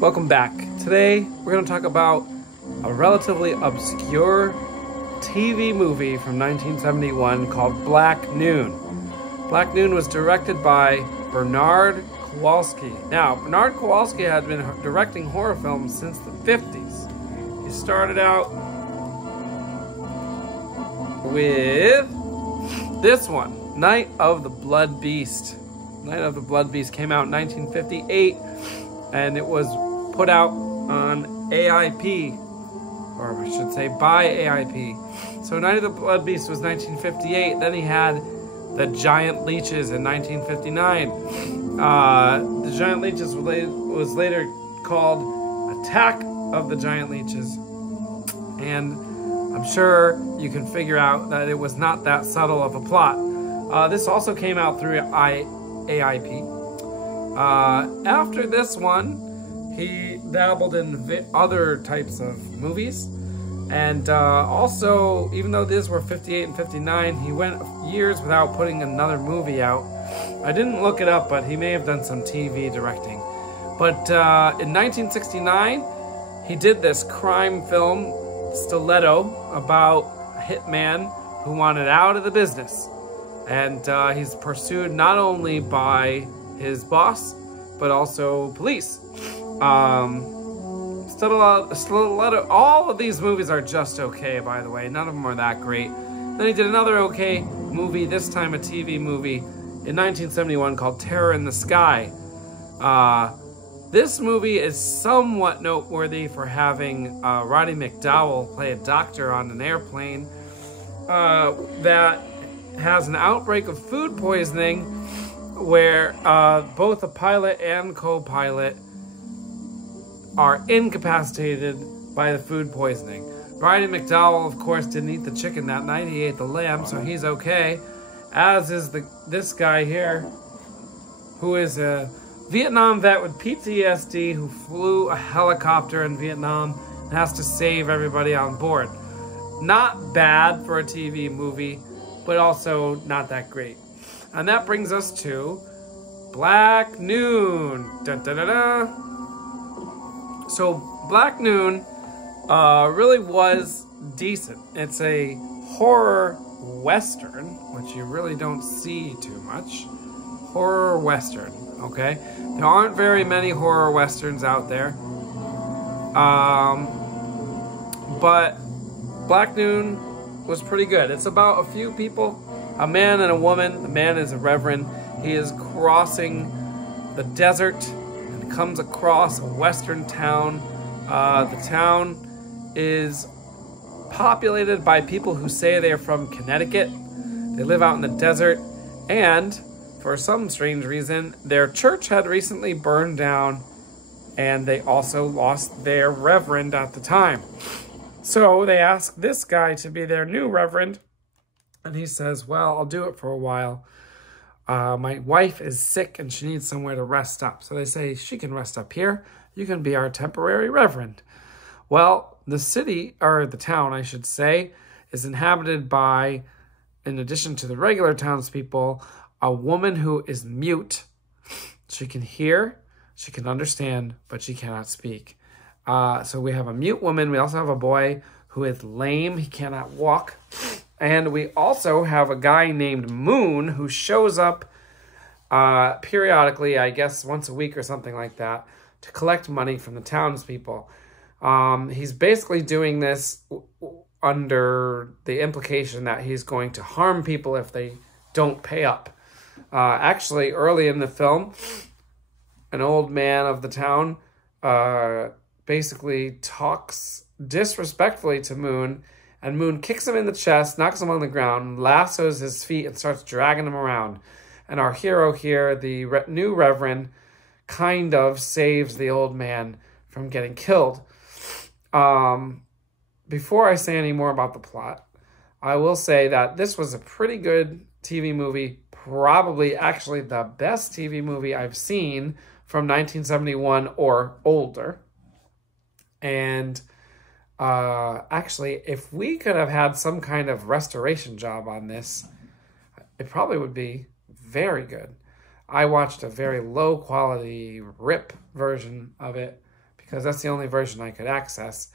Welcome back. Today we're going to talk about a relatively obscure TV movie from 1971 called Black Noon. Black Noon was directed by Bernard Kowalski. Now, Bernard Kowalski had been directing horror films since the 50s. He started out with this one, Night of the Blood Beast. Night of the Blood Beast came out in 1958, and it was put out on AIP, or I should say by AIP. So Night of the Blood Beast was 1958. Then he had The Giant Leeches in 1959. The Giant Leeches was later called Attack of the Giant Leeches. And I'm sure you can figure out that it was not that subtle of a plot. This also came out through AIP. After this one, he dabbled in other types of movies. And also, even though these were 58 and 59, he went years without putting another movie out. I didn't look it up, but he may have done some TV directing. But in 1969, he did this crime film, Stiletto, about a hitman who wanted out of the business. And he's pursued not only by his boss, but also police. Stiletto, all of these movies are just okay, by the way. None of them are that great. Then he did another okay movie, this time a TV movie, in 1971 called Terror in the Sky. This movie is somewhat noteworthy for having Roddy McDowell play a doctor on an airplane that has an outbreak of food poisoning where both the pilot and co-pilot are incapacitated by the food poisoning. Roddy McDowell, of course, didn't eat the chicken that night. He ate the lamb, so he's okay. As is this guy here, who is a Vietnam vet with PTSD who flew a helicopter in Vietnam and has to save everybody on board. Not bad for a TV movie, but also not that great. And that brings us to Black Noon. Dun, dun, dun, dun. So Black Noon really was decent. It's a horror western, which you really don't see too much. Horror western, okay? There aren't very many horror westerns out there. But Black Noon was pretty good. It's about a few people, a man and a woman. The man is a reverend. He is crossing the desert and comes across a western town. The town is populated by people who say they are from Connecticut. They live out in the desert, and for some strange reason, their church had recently burned down, and they also lost their reverend at the time. So they asked this guy to be their new reverend, and he says, well, I'll do it for a while. My wife is sick and she needs somewhere to rest up. So they say, she can rest up here. You can be our temporary reverend. Well, the city, or the town, I should say, is inhabited by, in addition to the regular townspeople, a woman who is mute. She can hear, she can understand, but she cannot speak. So we have a mute woman. We also have a boy who is lame. He cannot walk. And we also have a guy named Moon who shows up periodically, I guess once a week or something like that, to collect money from the townspeople. He's basically doing this under the implication that he's going to harm people if they don't pay up. Actually, early in the film, an old man of the town basically talks disrespectfully to Moon, and Moon kicks him in the chest, knocks him on the ground, lassos his feet, and starts dragging him around. And our hero here, the new reverend, kind of saves the old man from getting killed. Before I say any more about the plot, I will say that this was a pretty good TV movie, probably actually the best TV movie I've seen from 1971 or older. And actually, if we could have had some kind of restoration job on this, it probably would be very good. I watched a very low quality rip version of it, because that's the only version I could access.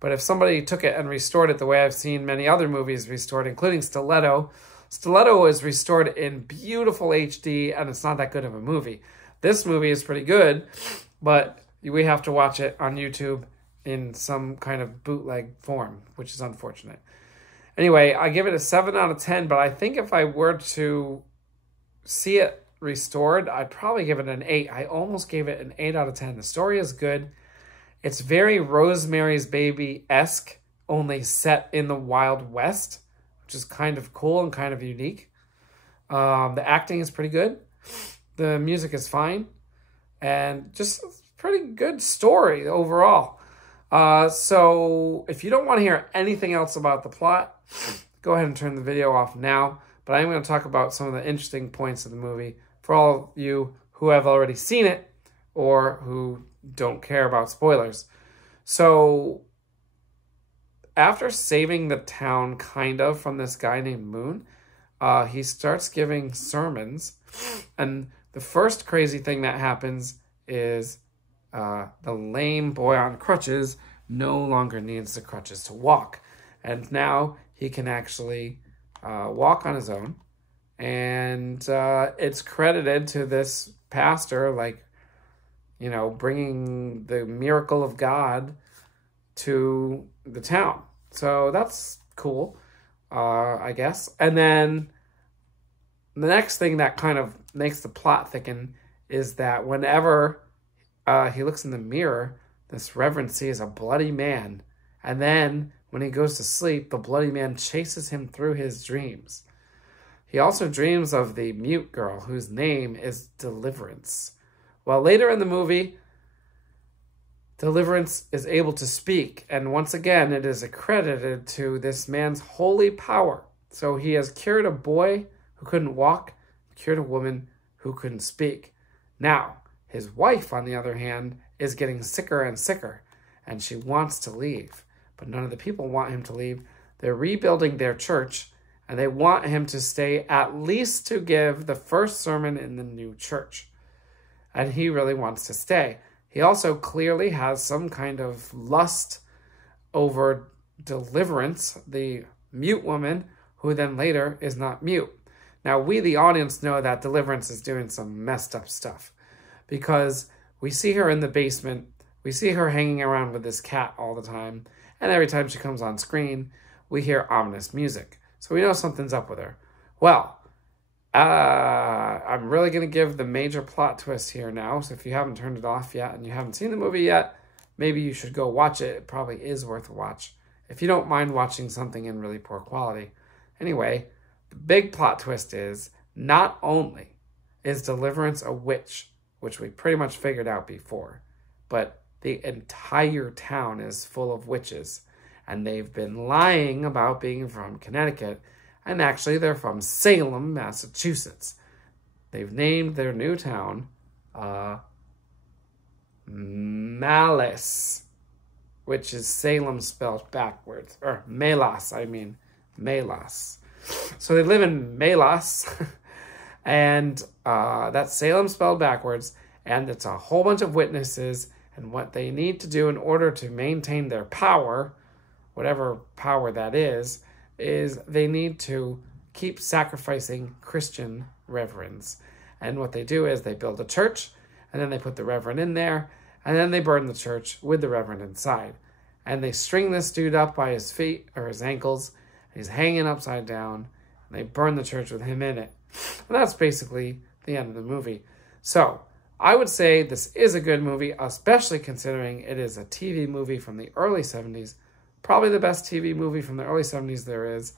But if somebody took it and restored it the way I've seen many other movies restored, including Stiletto, Stiletto is restored in beautiful HD, and it's not that good of a movie. This movie is pretty good, but we have to watch it on YouTube in some kind of bootleg form, which is unfortunate. Anyway, I give it a 7 out of 10, but I think if I were to see it restored, I'd probably give it an 8. I almost gave it an 8 out of 10. The story is good. It's very Rosemary's Baby-esque, only set in the Wild West, which is kind of cool and kind of unique. The acting is pretty good. The music is fine. And just a pretty good story overall. So if you don't want to hear anything else about the plot, go ahead and turn the video off now. But I'm going to talk about some of the interesting points of the movie for all of you who have already seen it or who don't care about spoilers. So after saving the town kind of from this guy named Moon, he starts giving sermons. And the first crazy thing that happens is the lame boy on crutches no longer needs the crutches to walk. And now he can actually walk on his own. And it's credited to this pastor, like, you know, bringing the miracle of God to the town. So that's cool, I guess. And then the next thing that kind of makes the plot thicken is that whenever he looks in the mirror, this reverend sees a bloody man. And then when he goes to sleep, the bloody man chases him through his dreams. He also dreams of the mute girl whose name is Deliverance. Well, later in the movie, Deliverance is able to speak, and once again, it is accredited to this man's holy power. So he has cured a boy who couldn't walk, cured a woman who couldn't speak. Now, his wife, on the other hand, is getting sicker and sicker, and she wants to leave. But none of the people want him to leave. They're rebuilding their church, and they want him to stay at least to give the first sermon in the new church. And he really wants to stay. He also clearly has some kind of lust over Deliverance, the mute woman, who then later is not mute. Now, we, the audience, know that Deliverance is doing some messed up stuff because we see her in the basement. We see her hanging around with this cat all the time. And every time she comes on screen, we hear ominous music. So we know something's up with her. Well, I'm really going to give the major plot twist here now. So if you haven't turned it off yet and you haven't seen the movie yet, maybe you should go watch it. It probably is worth a watch if you don't mind watching something in really poor quality. Anyway, the big plot twist is not only is Deliverance a witch, which we pretty much figured out before, but the entire town is full of witches. And they've been lying about being from Connecticut. And actually, they're from Salem, Massachusetts. They've named their new town Malice, which is Salem spelled backwards. Or Melas, I mean. Melas. So they live in Melas. And that's Salem spelled backwards. And it's a whole bunch of witnesses. And what they need to do in order to maintain their power, whatever power that is they need to keep sacrificing Christian reverends. And what they do is they build a church, and then they put the reverend in there, and then they burn the church with the reverend inside. And they string this dude up by his feet or his ankles, and he's hanging upside down, and they burn the church with him in it. And that's basically the end of the movie. So I would say this is a good movie, especially considering it is a TV movie from the early 70s. Probably the best TV movie from the early 70s there is.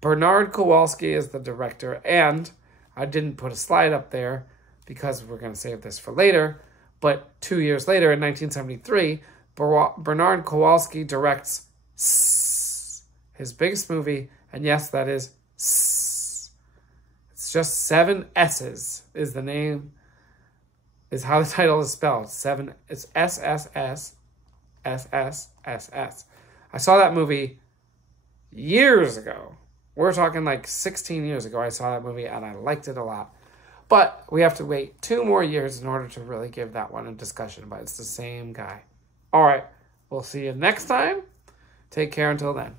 Bernard Kowalski is the director, and I didn't put a slide up there because we're going to save this for later, but 2 years later, in 1973, Bernard Kowalski directs his biggest movie, and yes, that is it's just 7 S's is the name, is how the title is spelled. 7, it's SSS, SSSS. I saw that movie years ago. We're talking like 16 years ago I saw that movie, and I liked it a lot. But we have to wait 2 more years in order to really give that one a discussion, but it's the same guy. All right. We'll see you next time. Take care until then.